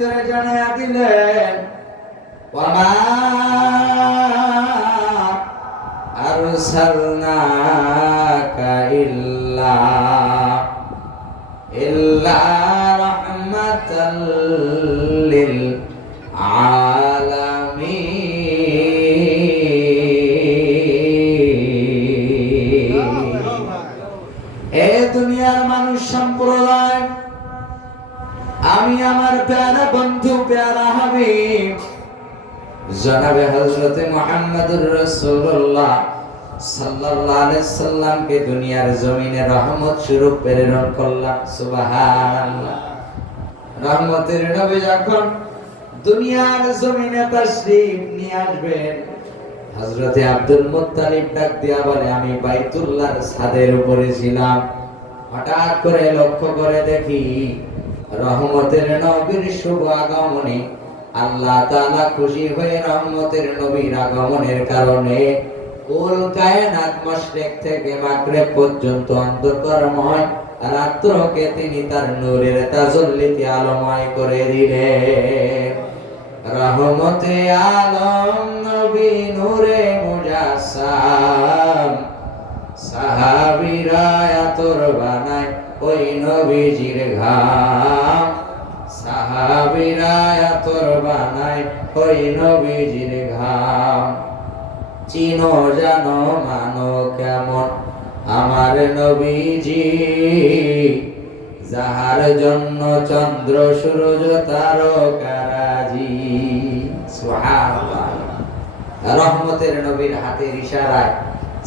জানায়া দিলেন ওয়ামা আরসালনাকা ইল্লা রাহমাতাল লিল আলামিন। এ দুনিয়ার মানুষ সম্প্রদায়, আমি আমার প্যারা বন্ধু প্যারা হাবিব জনাবে হযরত মুহাম্মদুর রাসূলুল্লাহ সাল্লাল্লাহু আলাইহি সাল্লামকে দুনিয়ার জমিনে রহমত স্বরূপ প্রেরণ করলাম। সুবহানাল্লাহ। রহমতের নবী যখন দুনিয়ার জমিনে তাশরীফ নিয়ে আসবেন, হযরত আব্দুল মুত্তালিব ডাক দিয়া বলে, আমি বাইতুল্লাহর ছাদের উপরে ছিলাম, হঠাৎ করে লক্ষ্য করে দেখি রহমতের নবীর শুভ আগমনে আল্লাহ তাআলা খুশি হয়ে রহমতের নবীর আগমনের কারণে কুল কায়নাত মাশরিক থেকে মাগরিব পর্যন্ত অন্ধকারময় রাত্রকে তিনি তার নূরের তাজাল্লিতে আলোময় করে দিলেন। রহমতে আলম নবী নূরে মুজাসসাম, সাহাবীরা আতর বানায় ওই নবীজির ঘাম, সাহাবীরা আতর বানায় ওই নবীজির ঘাম। চিনো জানো মানো কেমন আমার নবীজি, যাহার জন্য চন্দ্র সূর্য তারকারাজি। সুবহানাল্লাহ। রহমতের নবীর হাতের ইশারায়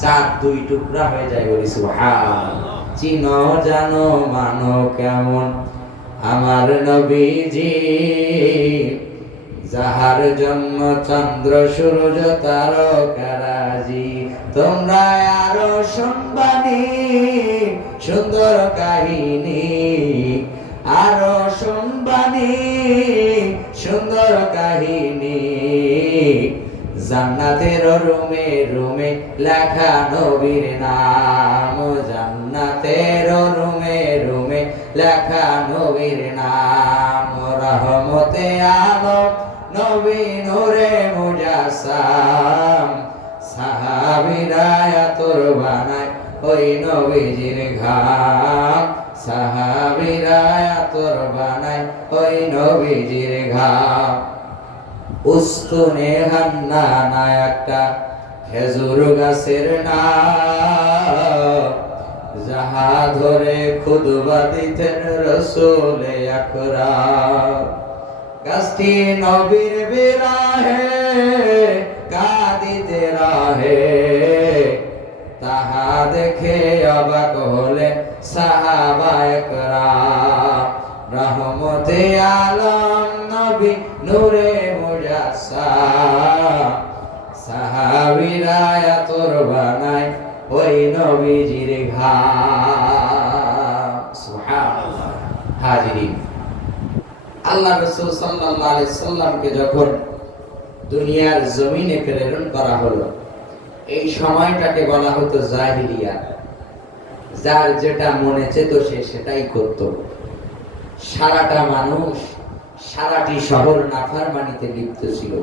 চাঁদ দুই টুকরা হয়ে যায়, বলি সুবহানাল্লাহ। চিনো জানো মানো কেমন আমার নবীজি, যাহার জন্য চন্দ্র সূর্য তারকারাজি। তোমরা আরো শুনবানি সুন্দর কাহিনী, আরো শুনবানি সুন্দর কাহিনী। জান্নাতের রুমে রুমে লেখা নবীর নাম, জান্নাতের রুমে রুমে লেখা নবীর নাম। রহমতে আলম নবী নূরে মুজাসসাম, সাহাবীরা আতর বানায় ওই নবীজির ঘাম, সাহাবীরা আতর বানায় ওই নবীজির ঘাম। উস্তুনে হান্নানা একটা খেজুর গাছের নাম, যাহা ধরে খুতবা দিতেন রাসূল আকরাম। গাছটি নবীর বিরাহে কাঁদিতে রাহে, তাহা দেখে অবাক হলেন সাহাবায়ে কেরাম। রহমতে আলম নবী নূরে মুজাসসাম, সাহাবীরা আতর বানায় ওই নবীজির ঘাম। সুবহানাল্লাহ। হাজিরিন, আল্লাহ রাসূল সাল্লাল্লাহু আলাইহি সাল্লামকে যখন দুনিয়ার জমিনে প্রেরণ করা হলো, এই সময়টাকে বলা হতো জাহিলিয়া। যার যেটা মনে চেত সে সেটাই করত। সারাটা মানুষ, সারাটি শহর নাফরমানিতে লিপ্ত ছিল।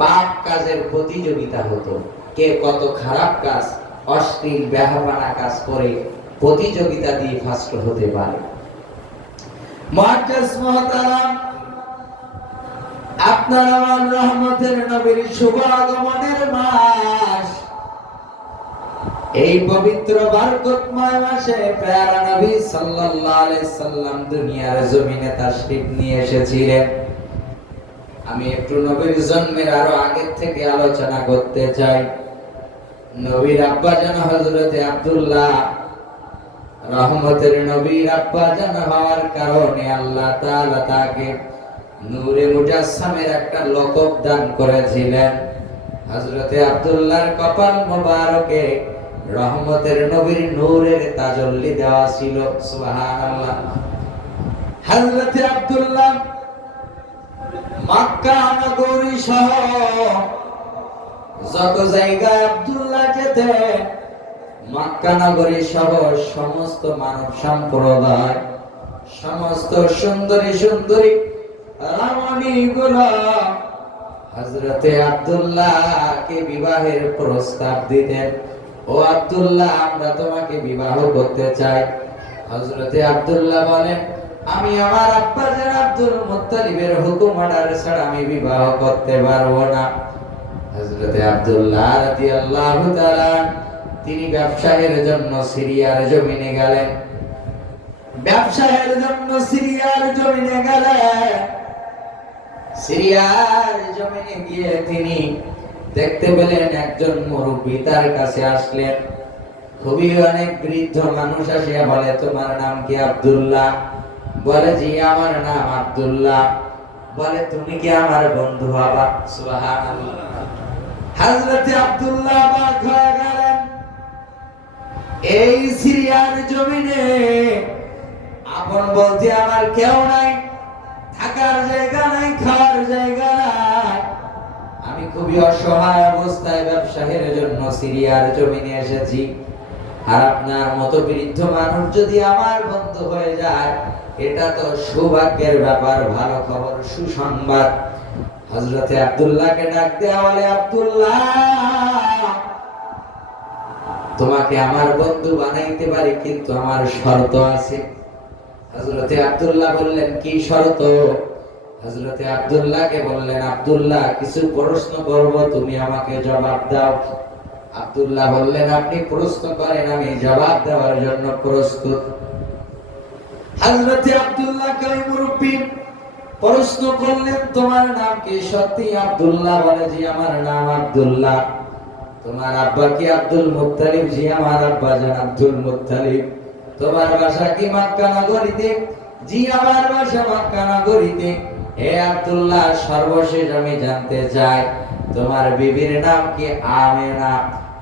পাপ কাজের প্রতিযোগিতা হতো, কে কত খারাপ কাজ, অশ্লীল বেহাপানা কাজ করে প্রতিযোগিতা দিয়ে ফার্স্ট হতে পারে। মুআজ্জাজ মুহতারাম, আপনার আমার রহমতের নবীর শুভ আগমনের মাস, এই পবিত্র বরকতময় মাসে প্যারা নবী সাল্লাল্লাহু আলাইহি সাল্লাম দুনিয়ার জমিনে তাশরীফ নিয়ে এসেছিলেন। আমি একটু নবীর জন্মের আরো আগের থেকে আলোচনা করতে চাই। নবীর আব্বাজান হযরতে আব্দুল্লাহ, রহমতের নবীর আব্বাজান হওয়ার কারণে আল্লাহ তাআলা তাকে নূরে মুজাসসামের একটা লকব দান করেছিলেন। হযরতে আব্দুল্লাহর কপাল মোবারকে রহমতের নবীর নূরের তাজাল্লি দেওয়া ছিল। সুবহানাল্লাহ। হযরতে আব্দুল্লাহ মক্কা নগরী সহ যত জায়গায় আব্দুল্লাহ যেতেন, মক্কা নগরী সহ সমস্ত মানব সম্প্রদায়, সমস্ত সুন্দরী সুন্দরী রমণীগুলো হযরতে আব্দুল্লাহকে বিবাহের প্রস্তাব দিতেন। ও আব্দুল্লাহ, আমরা তোমাকে বিবাহ করতে চাই। হযরতে আব্দুল্লাহ বলেন, আমি আমার আব্বা জান আব্দুল মুত্তালিবের হুকুম অর্ডার ছাড়া আমি বিবাহ করতে পারবো না। হযরতে আব্দুল্লাহ রাদিয়াল্লাহু তাআলা তিনি ব্যবসায়ের জন্য সিরিয়ার জমিনে গেলেন। ব্যবসায়ের জন্য সিরিয়ার জমিনে গেলেন। সিরিয়ার জমিনে গিয়ে তিনি দেখতে পেলেন একজন মুরব্বী তার কাছে আসলেন। খুবই অনেক বৃদ্ধ মানুষ আসিয়া বলে, তোমার নাম কি? আব্দুল্লাহ। বলে, জি আমার নাম আব্দুল্লাহ। বলে, তুমি কি আমার বন্ধু হবা? সুবহানাল্লাহ। হযরতে আব্দুল্লাহ অবাক হয়ে গেলেন। এই সিরিয়ার জমিনে আপন বলতে আমার কেউ নাই, থাকার জায়গা নাই, খাওয়ার জায়গা নাই। আমি খুবই অসহায় অবস্থায় ব্যবসায়ের জন্য সিরিয়ার জমিনে এসেছি। আর আপনার মতো বৃদ্ধ মানুষ যদি আমার বন্ধু হয়ে যায়, এটা তো সৌভাগ্যের ব্যাপার, ভালো খবর, সুসংবাদ। হযরতে আব্দুল্লাহকে ডাক দেয়া বলে, আব্দুল্লাহ, তোমাকে আমার বন্ধু বানাইতে পারি, কিন্তু আমার শর্ত আছে। হযরতে আব্দুল্লাহ বললেন, কি শর্ত? হযরতে আব্দুল্লাহকে বললেন, আব্দুল্লাহ, কিছু প্রশ্ন করব, তুমি আমাকে জবাব দাও। আব্দুল্লাহ বললেন, আপনি প্রশ্ন করেন, আমি জবাব দেওয়ার জন্য প্রস্তুত। হযরতে আব্দুল্লাহ কই মুরব্বি প্রশ্ন করলেন, তোমার নাম কি? সত্যি আব্দুল্লাহ বলে, জি আমার নাম আব্দুল্লাহ। তোমার আব্বা কি আব্দুল মুত্তালিব? জি আমার আব্বা জান আব্দুল মুত্তালিব। তোমার বাসা কি মক্কা নগরীতে? জি আমার বাসা মক্কা নগরীতে। হে আব্দুল্লাহ, সর্বশেষ আমি জানতে চাই, তোমার বিবির নাম কি? আমেনা।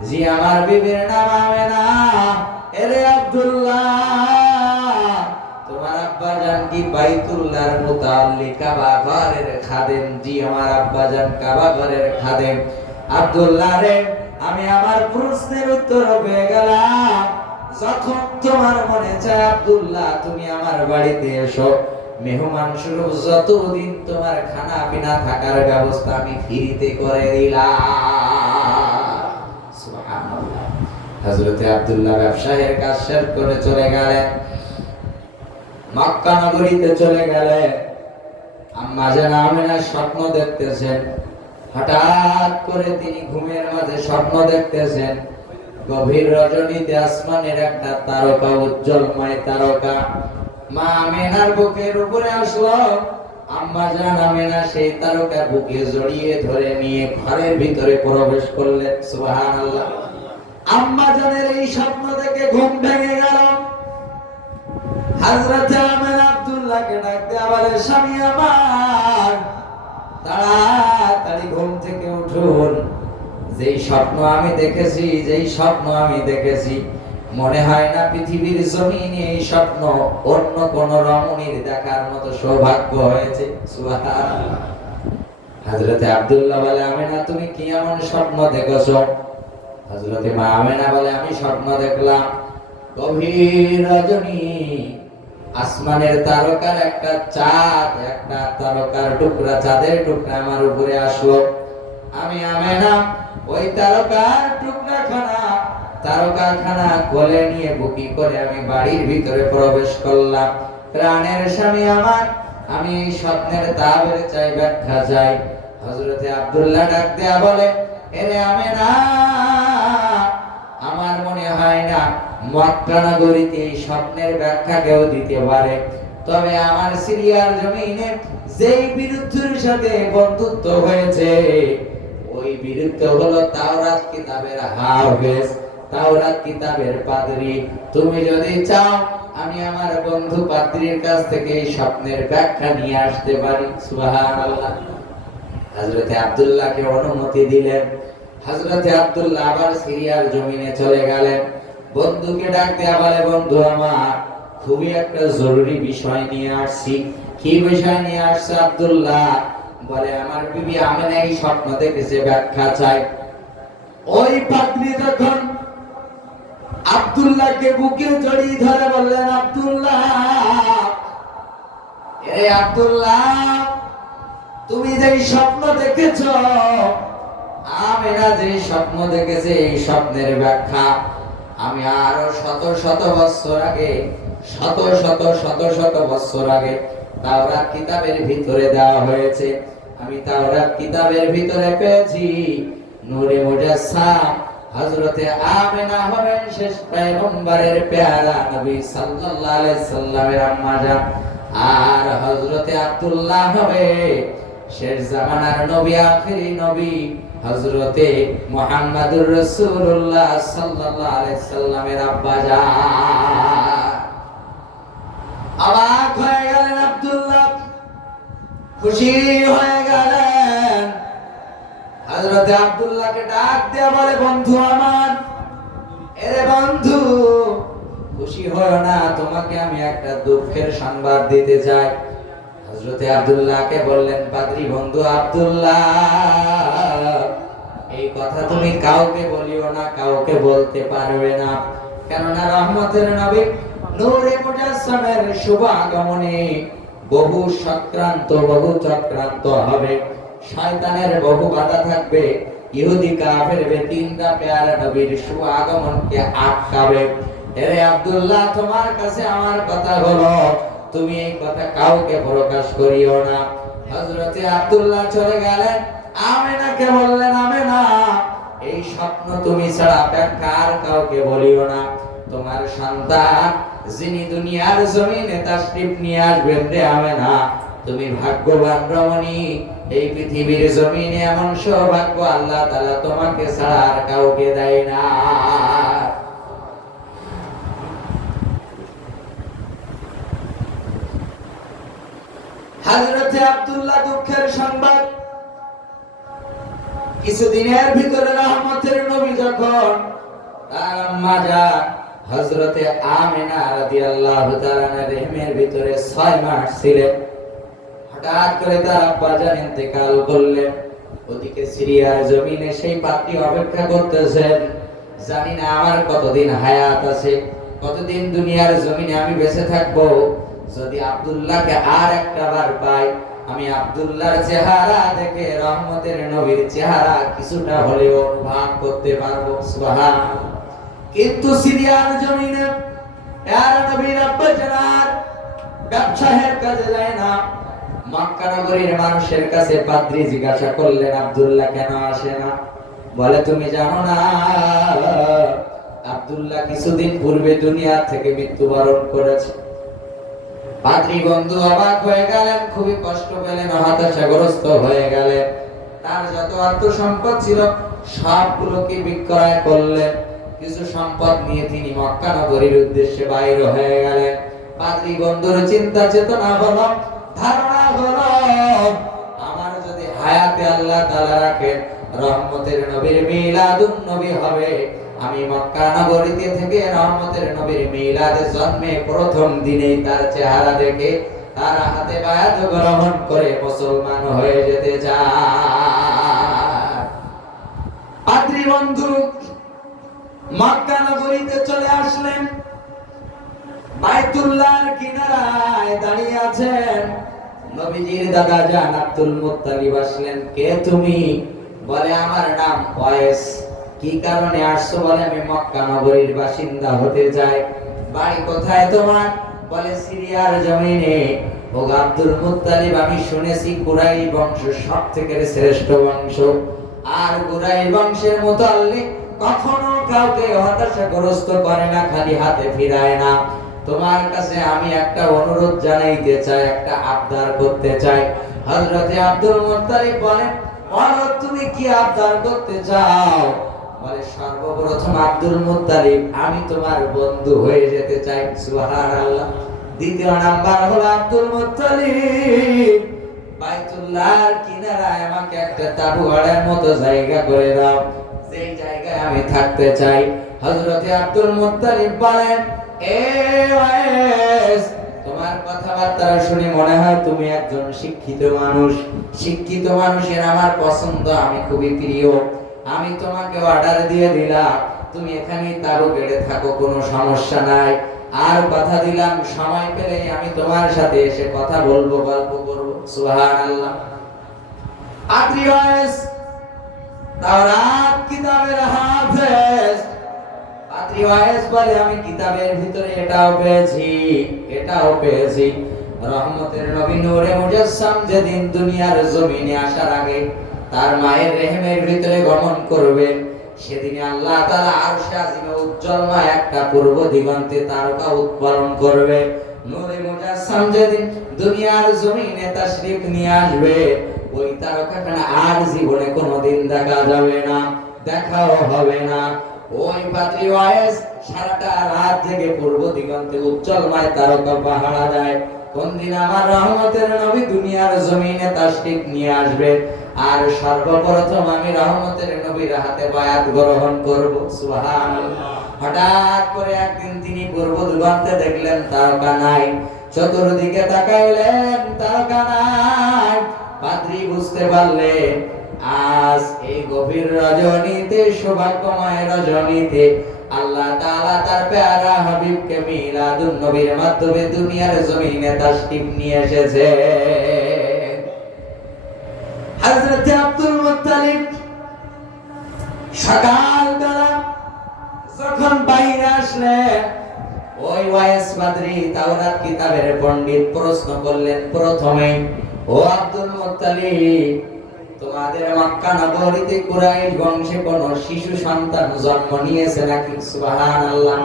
জি আমার বিবির নাম আমেনা। এরে আব্দুল্লাহ, তোমার আব্বা জান কি বাইতুল্লাহর মুতাআল্লি, কাবা ঘরের খাদেম? জি আমার আব্বা জান কাবা ঘরের খাদেম। আব্দুল্লাহ রে, আমি আমার প্রশ্নের উত্তর পেয়ে গেলাম। যখন তোমার মনে চায় আব্দুল্লাহ, তুমি আমার বাড়িতে এসো। মেহমান স্বরূপ যতদিন তোমার খানা পিনা থাকার ব্যবস্থা আমি ফ্রিতে করে দিলাম। সুবহানাল্লাহ। হযরতে আব্দুল্লাহ ব্যবসায়ের কাজ শেষ করে চলে গেলেন, মক্কা নগরীতে চলে গেলেন। আম্মা জান আমেনা স্বপ্ন দেখতেছেন। হঠাৎ করে তিনি ঘুমের মাঝে স্বপ্ন দেখতেছেন, গভীর রজনীতে আসমানের একটা তারকা, উজ্জ্বলময় তারকা মা আমেনার বুকের উপরে আসলো। আম্মা জান আমেনা সেই তারকা বুকে জড়িয়ে ধরে নিয়ে ঘরের ভিতরে প্রবেশ করলেন। সুবহানাল্লাহ। আম্মা জানের এই স্বপ্ন দেখে ঘুম ভেঙে গেল। হযরতে আমেনা আব্দুল্লাহকে ডাক দেয়া বলে, স্বামী আমার, তাড়াতাড়ি ঘুম থেকে উঠুন। যেই স্বপ্ন আমি দেখেছি, যেই স্বপ্ন আমি দেখেছি, মনে হয় না পৃথিবীর জমিনে এই স্বপ্ন অন্য কোন রমণীর দেখার মতো সৌভাগ্য হয়েছে। সুবহানাল্লাহ। হযরতে আব্দুল্লাহ বলে, আমেনা, তুমি কি এমন স্বপ্ন দেখেছো? হযরতে মা আমেনা বলে, আমি স্বপ্ন দেখলাম গভীর রজনী, আসমানের তারকার একটা চাঁদ, একটা তারকার টুকরা, চাঁদের টুকরা আমার উপরে আসলো। আমি আমেনা ওই তারকার তারকাখানা কোলে নিয়ে বুকি করে আমি বাড়ির ভিতরে প্রবেশ করলাম। প্রাণের স্বামী আমার, আমি এই স্বপ্নের তাবের চাই, ব্যাখ্যা চাই। হযরতে আব্দুল্লাহ ডাক দেয়া বলে, এরে আমেনা, আমার মনে হয় না মক্কা নগরীতে এই স্বপ্নের ব্যাখ্যা কেউ দিতে পারে। তবে আমার সিরিয়ার জমিনে যেই বিরুদ্ধের সাথে বন্ধুত্ব হয়েছে, ওই বিরুদ্ধ হলো তাওরাত কিতাবের হাফেজ, তাওরাত কিতাবের পাদ্রী। তুমি যদি চাও, আমি আমার বন্ধু পাদ্রীর কাছ থেকে এই স্বপ্নের ব্যাখ্যা নিয়ে আসতে পারি। সুবহানাল্লাহ। হযরতে আব্দুল্লাহকে অনুমতি দিলেন। হযরতে আব্দুল্লাহ আবার সিরিয়ার জমিনে চলে গেলেন। বন্ধুকে ডাক দেয়া বলে, বন্ধু আমার, খুবই একটা জরুরি বিষয় নিয়ে আসছি। কি বিষয় নিয়ে আসছে আব্দুল্লাহ? বলে, আমার বিবি আমেনা এই স্বপ্ন দেখেছে, ব্যাখ্যা চাই। ওই পাদ্রী তখন আব্দুল্লাহকে বুকে জড়িয়ে ধরে বললেন, আব্দুল্লাহ, এই আব্দুল্লাহ, তুমি যে স্বপ্ন দেখেছ, আমিনা যে স্বপ্ন দেখেছে, এই স্বপ্নের ব্যাখ্যা আমি আরো শত শত বছর আগে, শত শত শত শত বছর আগে তাওরাত কিতাবের ভিতরে দেওয়া হয়েছে। আমি তাওরাত কিতাবের ভিতরে পেয়েছি নূরে মুজাসসাম হযরতে আমিনা হবেন শেষ পয়গম্বরের পেয়ারা নবী সাল্লাল্লাহু আলাইহি সাল্লামের আম্মা জান, আর হযরতে আব্দুল্লাহ হবে শেষ জামানার নবী, আখেরি নবী হযরতে মুহাম্মদুর রাসূলুল্লাহ সাল্লাল্লাহু আলাইহি সাল্লামের আব্বা জান। অবাক হয়ে গেলেন আব্দুল্লাহ, খুশি হয়ে গেলেন। হযরতে আব্দুল্লাহকে ডাক দিয়ে বলে, বন্ধু আমার, এরে বন্ধু, খুশি হয় না, তোমাকে আমি একটা দুঃখের সংবাদ দিতে চাই। হযরতে আব্দুল্লাহকে বললেন, পাদ্রী বন্ধু আব্দুল্লাহ, এই কথা তুমি কাউকে বলিও না, কাউকে বলতে পারবে না, কেননা রহমতের নবী নূরে মুজাসসামের শুভ আগমনে বহু চক্রান্ত হবে, শয়তানের বহু বাধা থাকবে, ইহুদি কাফের বেদিনরা পেয়ারা নবীর শুভ আগমনকে আটকাবে। এরে আব্দুল্লাহ, তোমার কাছে আমার কথা হলো, তুমি এই কথা কাউকে প্রকাশ করিও না। হযরতে আব্দুল্লাহ চলে গেলেন। আমিনাকে বললেন, আমিনা, এই স্বপ্ন তুমি ছাড়া ব্যাখ্যা আর কাউকে বলিও না। তোমার সন্তান যিনি দুনিয়ার জমিনে তাশরীফ নিয়ে আসবেন রে আমিনা, তুমি ভাগ্যবান রমণী। এই পৃথিবীর জমিনে এমন সৌভাগ্য আল্লাহ তাআলা তোমাকে ছাড়া আর কাউকে দেয় না। হযরতে আব্দুল্লাহ দুঃখের সংবাদ, কিছুদিনের ভিতরে রহমতের নবী যখন তার আম্মা জান হযরতে আমিনা রাদিয়াল্লাহু তাআলা রেহমের ভিতরে 6 মাস ছিলেন, হঠাৎ করে তার আব্বা জান ইন্তেকাল করলেন। ওদিকে সিরিয়ার জমিনে সেই পাত্রী অপেক্ষা করতেছেন, জানি না আমার কতদিন হায়াত আছে, কতদিন দুনিয়ার জমিনে আমি বেঁচে থাকবো। যদি আব্দুল্লাহকে আর একটা বার পাই, আমি আব্দুল্লাহর চেহারা দেখে রহমতের নবীর চেহারা কিছুটা হলেও অনুভব করতে পারবো। সুবহানাল্লাহ। কিন্তু সিরিয়ার জমিনে আর নবীর আব্বা জান ব্যবসায়ের কাজে যায় না। মক্কা নগরীর মানুষের কাছে পাদ্রী জিজ্ঞাসা করলেন, আব্দুল্লাহ কেন আসে না? বলে, তুমি জানো না আব্দুল্লাহ কিছুদিন পূর্বে দুনিয়া থেকে মৃত্যুবরণ করেছে। পাদ্রী বন্ধু অবাক হয়ে গেলেন, খুবই কষ্ট পেলেন, হতাশাগ্রস্ত হয়ে গেলেন। তার যত অর্থ সম্পদ ছিল সবগুলোকে বিক্রয় করলেন। কিছু সম্পদ নিয়ে তিনি মক্কা নগরীর উদ্দেশ্যে বাইর হয়ে গেলেন। পাদ্রী বন্ধুর চিন্তা চেতনা হলো, ধারণা হলো, আমার যদি হায়াতে আল্লাহ তাআলা রাখেন, রহমতের নবীর মিলাদুন নবী হবে। আমি মক্কা নগরীতে থেকে রহমতের নবীর মিলাদে জন্মে প্রথম দিনেই তার চেহারা দেখে তার হাতে বায়াত গ্রহণ করে মুসলমান হয়ে যেতে চায়। পাদ্রী বন্ধু মক্কা নগরীতে চলে আসলেন। বাইতুল্লাহর কিনারায় দাঁড়িয়ে আছেন। নবীজির দাদা জান আব্দুল মুত্তালিব আসলেন। কে তুমি? বলে, আমার নাম ওয়াইস। কি কারণে আসছো? বলে, আমি মক্কা নগরীর বাসিন্দা হতে চাই। বাড়ি কোথায় তোমার? বলে, সিরিয়ার জমিনে। ও আব্দুল মুত্তালিব, আমি শুনেছি কুরাইশ বংশ সবথেকে শ্রেষ্ঠ বংশ, আর কুরাইশ বংশের মুতাল্লিক কখনো কাউকে হতাশাগ্রস্ত করে না, খালি হাতে ফিরায় না। তোমার কাছে আমি একটা অনুরোধ জানাইতে চাই, একটা আবদার করতে চাই। হযরতে আব্দুল মুত্তালিব বলেন, বলো তুমি কি আবদার করতে চাও? বলে, সর্বপ্রথম আব্দুল মুত্তালিব, আমি তোমার বন্ধু হয়ে যেতে চাই। সুবহানাল্লাহ। দ্বিতীয় নাম্বার হলো আব্দুল মুত্তালিব, বাইতুল্লাহর কিনারায় আমাকে একটা তাবু গাড়ার মতো জায়গা করে দাও, যেই জায়গায় আমি থাকতে চাই। হযরতে আব্দুল মুত্তালিব বলেন, এ ওয়াইস, তোমার কথাবার্তা শুনে মনে হয় তুমি একজন শিক্ষিত মানুষ। শিক্ষিত মানুষের আমার পছন্দ, আমি খুবই প্রিয়। আমি তোমাকে অর্ডার দিয়ে দিলাম, তুমি এখানেই তাবু গেড়ে থাকো, কোনো সমস্যা নাই। আর কথা দিলাম, সময় পেলে আমি তোমার সাথে এসে কথা বলবো, গল্প করবো। সুবহানাল্লাহ। পাদ্রী ওয়াইস তাওরাত কিতাবের হাফেজ। পাদ্রী ওয়াইস বলে আমি কিতাবের ভিতরে এটাও পেয়েছি। রহমতের নবী নূরে মুজাসসাম যেদিন দুনিয়ার জমিনে আসার আগে তার মায়ের রেহেমের ভিতরে গমন করবেন, সেদিন আল্লাহ তাআলা আরশে আজিমে উজ্জ্বলময় একটা পূর্ব দিগন্তে তারকা উৎপাদন করবে। নূরে মুজাসসাম যেদিন দুনিয়ার জমিনে তাশরীফ নিয়ে আসবে, ওই তারকাখানা আর জীবনে কোনোদিন দেখা যাবে না, দেখাও হবে না। ওই পাদ্রী ওয়াইস সারাটা রাত জেগে পূর্ব দিগন্তে উজ্জ্বলময় তারকা পাহারা দেয়, কোন দিন আমার রহমতের নবী দুনিয়ার জমিনে তাশরীফ নিয়ে আসবে, আর সর্বপ্রথম আমি রহমতের নবীর হাতে বায়াত গ্রহণ করব। সুবহানাল্লাহ। হঠাৎ করে একদিন তিনি পূর্ব দিগন্তে দেখলেন তারকা নাই, চতুর্দিকে তাকাইলেন তারকা নাই। পাদ্রী বুঝতে পারলেন আজ এই গভীর রজনীতে, সৌভাগ্যময় রজনীতে আল্লাহ তাআলা তার প্যারা হাবিবকে মিলাদুন নবীর মাধ্যমে দুনিয়ার জমিনে তাশরীফ নিয়ে এসেছে। হযরত আব্দুল মুত্তালিব সকালবেলা যখন বাইরে আসলেন, ওই ওয়াইস পাদ্রী তাওরাত কিতাবের পণ্ডিত প্রশ্ন করলেন প্রথমে, ও আব্দুল মুত্তালিব, তোমাদের মক্কা নগরীতে কুরাইশ বংশে কোন শিশু সন্তান জন্ম নিয়েছে নাকি? সুবহানাল্লাহ।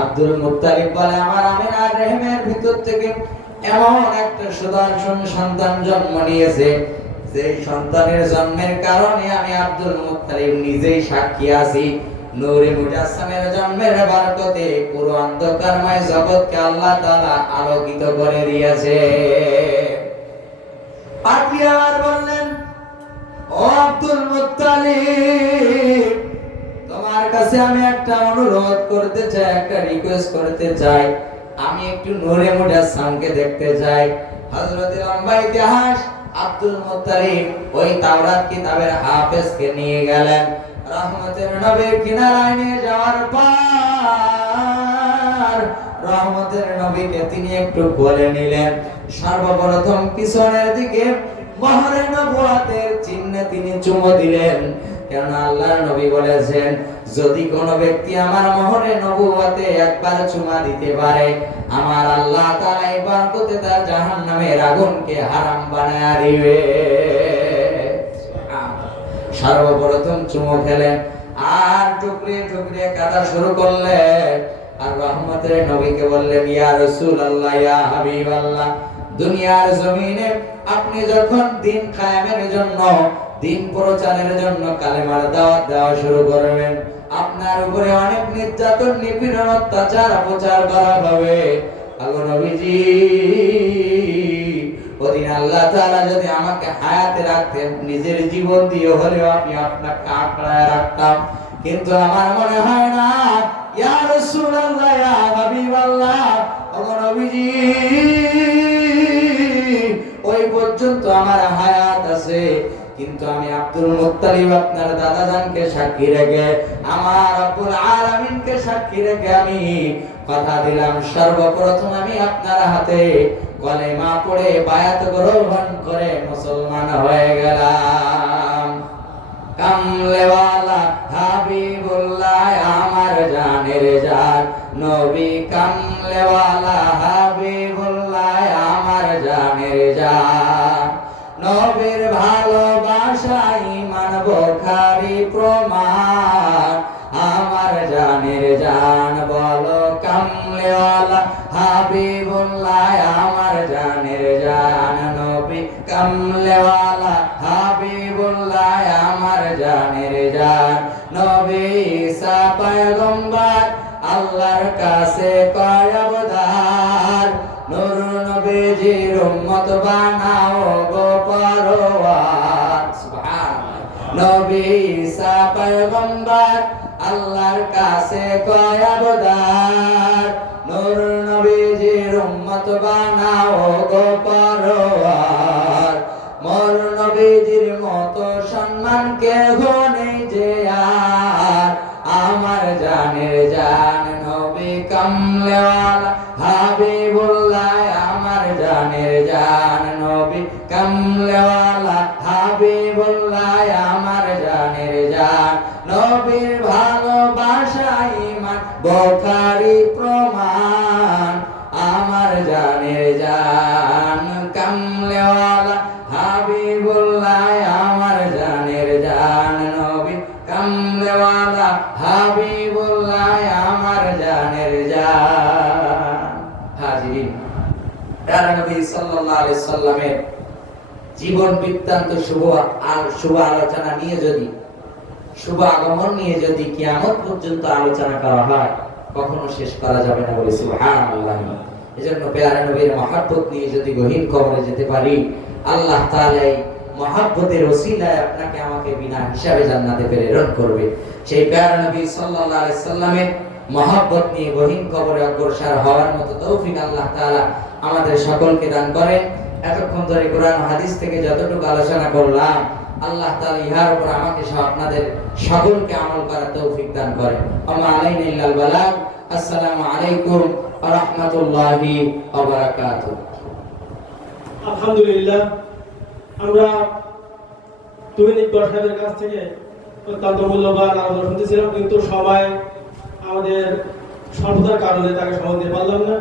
আব্দুল মুত্তালিব বলে আমার আমিনার রেহেমের ভিতর থেকে এমন একটা সুদর্শন সন্তান জন্ম নিয়েছে, যে সন্তানের জন্মের কারণে আমি আব্দুল মুত্তালিব নিজেই সাক্ষী আছি। নূরে মুজাসসামের জন্মের বরকতে পুরো অন্ধকারময় জগৎকে আল্লাহ তাআলা আলোকিত করে দিয়েছে। পাদ্রী আবার বললেন, ও আব্দুল মুত্তালিব, তোমার কাছে আমি একটা অনুরোধ করতে চাই, একটা রিকোয়েস্ট করতে চাই। আমি একটু নূরে মুজাসসামকে দেখতে চাই। হযরত লম্বা ইতিহাস আব্দুল মুত্তালিব ওই তাওরাত কিতাবের হাফেজকে নিয়ে গেলেন। রহমতের নবীর কিনারায় নিয়ে যাওয়ার পর রহমতের নবীকে তিনি একটু কোলে নিলেন। সর্বপ্রথম পিছনের দিকে মোহরে নবুয়তের চিহ্নে তিনি চুমো দিলেন, কারণ আল্লাহর নবী বলেছেন যদি কোনো ব্যক্তি আমার মোহরে নবুয়তে একবার চুমা দিতে পারে, আমার আল্লাহ তাআলা এই বরকতে তার জাহান্নামের আগুনকে হারাম বানায়া দিবে। সর্বপ্রথম চুমো খেলেন, আর টুকরে টুকরে কাটা শুরু করলেন, আর রহমতের নবীকে বললেন, ইয়া রাসূলুল্লাহ, ইয়া হাবিবাল্লাহ, দুনিয়ার জমিনে আপনি যখন দিন কায়েমের জন্য, দিন প্রচারের জন্য কালেমার দাওয়াত দেওয়া শুরু করবেন, আপনার উপরে অনেক নির্যাতন, নিপীড়ন, অত্যাচার, অপচার করা হবে। আগো নবীজি, ওদিন আল্লাহ তাআলা যদি আমাকে হায়াতে রাখতেন, নিজের জীবন দিয়ে হলেও আমি আপনাকে আঁকড়ায় রাখতাম, কিন্তু আমার মনে হয় না। ইয়া রাসূলুল্লাহ, ইয়া হাবিবাল্লাহ, ওগো নবীজি, ওই পর্যন্ত আমার হায়াত আছে, কিন্তু আমি আব্দুল মুত্তালিব আপনার দাদাজানকে সাক্ষী রেখে, আমার রব্বুল আলামিনকে সাক্ষী রেখে আমি কথা দিলাম, সর্বপ্রথম আমি আপনার হাতে কলেমা পড়ে বায়াত গ্রহণ করে মুসলমান হয়ে গেলাম। কামলেওয়ালা হাবিবুল্লাহ আমার জানের জান নবী, কামলেওয়ালা হাবিবুল্লাহ আমার জানের জান, নবীর ভালোবাসা ঈমান বুখারী প্রমাণ, আমার জানের জান বলো কামলেওয়ালা হাবিবুল্লাহ আমার জানের জান নবী, কামলেওয়ালা হাবিবুল্লাহ আমার জানের জান নবী। ঈসা পয়গম্বর আল্লাহর কাছে কয় আবদার, নূর নবীজির উম্মত বানাও গো পরওয়ার। সুবহানাল্লাহ। নবী ঈসা পয়গম্বর আল্লাহর কাছে কয় আবদার, নূর নবীজির উম্মত বানাও গো পরওয়ার। মোর নবীজির মতো সম্মান কেহ নেই যে আর, আমার জানের জান নবী কামলেওয়ালা হাবিবুল্লাহ আমার জানের জান নবী, কামলেওয়ালা হাবিবুল্লাহ নবী সাল্লাল্লাহু আলাইহি সাল্লামের জীবন বৃত্তান্ত শুভ আলোচনা নিয়ে যদি, শুভ আগমন নিয়ে যদি কিয়ামত পর্যন্ত আলোচনা করা হয়, কখনো শেষ করা যাবে না বলে সুবহানাল্লাহ। এজন্য প্যারা নবীর মহব্বত নিয়ে যদি গহীন কবরে যেতে পারি, আল্লাহ তাআলা এই মহব্বতের ওসিলায় আপনাকে আমাকে বিনা হিসাবে জান্নাতে প্রেরণ করবে। সেই প্যারা নবী সাল্লাল্লাহু আলাইহি সাল্লামের মহব্বত নিয়ে গহীন কবরে অগ্রসর হওয়ার মতো তৌফিক আল্লাহ তাআলা আমাদের সকলকে দান করেন। এতক্ষণ ধরে কোরআন হাদিস থেকে যতটুকু আলোচনা করলাম, আল্লাহ তাআলা ইহার উপর আমাকে সহ আপনাদের সকলকে আমল করার তৌফিক দান করেন। আমা আলাইনা ইল্লাল বালাগ। আসসালামু আলাইকুম ওয়া রাহমাতুল্লাহি ওয়া বারাকাতুহু। আলহামদুলিল্লাহ, আমরা তুহিন ইকবাল সাহেবের কাছ থেকে অত্যন্ত মূল্যবান আলোচনা শুনতেছিলাম, কিন্তু সময় আমাদের স্বল্পতার কারণে তাকে সময় দিতে পারলাম না।